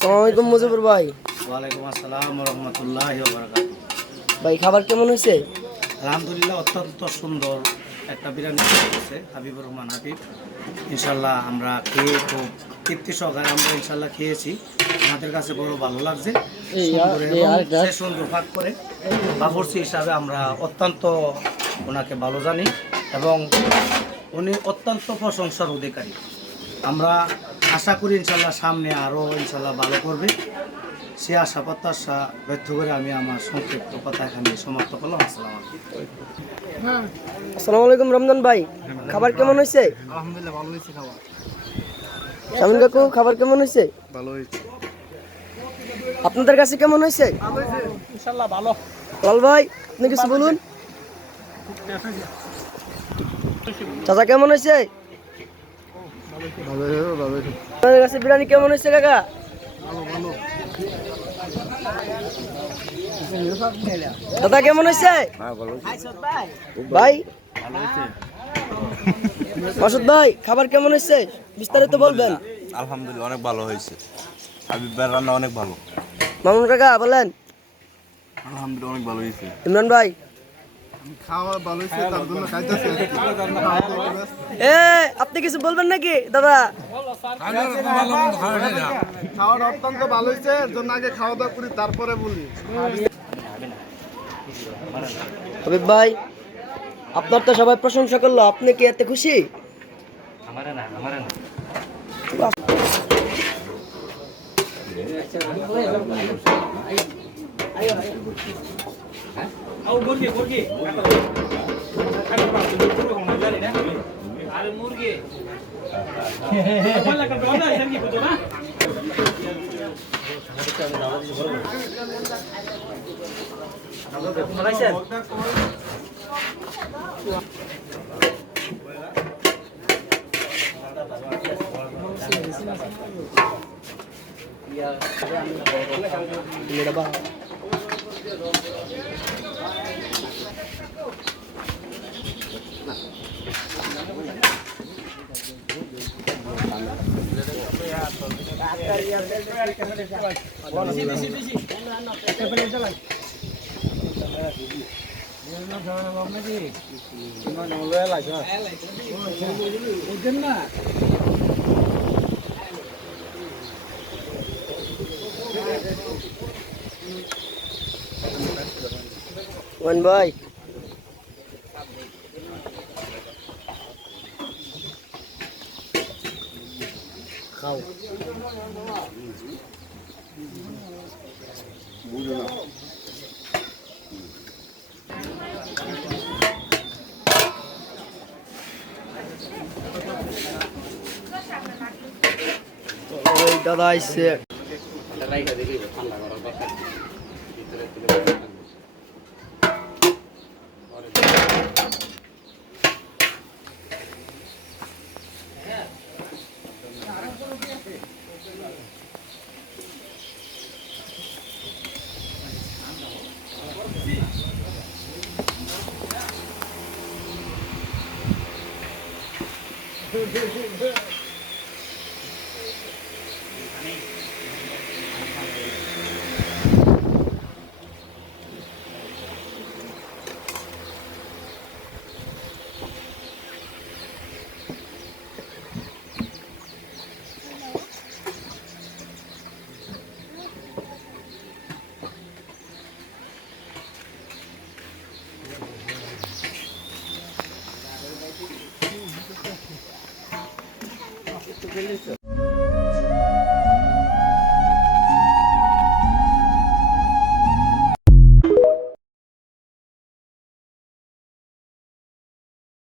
আসসালামু আলাইকুম মুজিবুর ভাই। ওয়ালাইকুম আসসালাম রহমতুল্লাহি ওয়া বারাকাতুহু। ভাই খাবার কেমন হয়েছে? আলহামদুলিল্লাহ অত্যন্ত সুন্দর একটা বিরিয়ানি হয়েছে হাবিবুর রহমান হাবিব। ইনশাল্লাহ আমরা খেয়ে খুব তৃপ্তি সহকারে আমরা ইনশাল্লাহ খেয়েছি। আমাদের কাছে বড় ভালো লাগছে সে সুন্দর ভাগ করে বাবুর্চি হিসাবে আমরা অত্যন্ত ওনাকে ভালো জানি এবং উনি অত্যন্ত প্রশংসার অধিকারী। আমরা আশা করি ইনশাল্লাহ সামনে আরও ইনশাল্লাহ ভালো করবে। সে আশা প্রত্যাশা ব্যর্থ করে আমি আমার সংক্ষিপ্ত কথা এখানে সমাপ্ত করলাম। আসসালামু আলাইকুম রমজান ভাই, খাবার কেমন হয়েছে? আলহামদুলিল্লাহ ভালো হয়েছে খাবার। শামিন কাকু খাবার কেমন হয়েছে? ভালো হয়েছে। আপনাদের কাছে কেমন হয়েছে? ইনশাআল্লাহ ভালো। লাল ভাই আপনি কিছু বলুন। চাচা কেমন হয়েছে? আপনাদের কাছে বিরিয়ানি কেমন হয়েছে কাকা? দাদা কেমন হয়েছে? ভাই মাসুদ ভাই খাবার কেমন হয়েছে বিস্তারিত বলবেন। আলহামদুলিল্লাহ অনেক ভালো হয়েছে। হাবিব ভাইয়ের রান্না অনেক ভালো। মামুন কাকা বলেন। আলহামদুলিল্লাহ অনেক ভালো হয়েছে। ইমরান ভাই খাওয়া ভালো হয়েছে, তার জন্য খাইতেছে। আপনি কিছু বলবেন নাকি দাদা? খাওয়ার অত্যন্ত ভালো হয়েছে, এর জন্য আগে খাওয়া দাওয়া করি তারপরে বলি। হাবিব ভাই আপনার তো সবাই প্রশংসা করলো, আপনি কি এতে খুশি? ওয়ান ভাই খাও। দাদা আইসে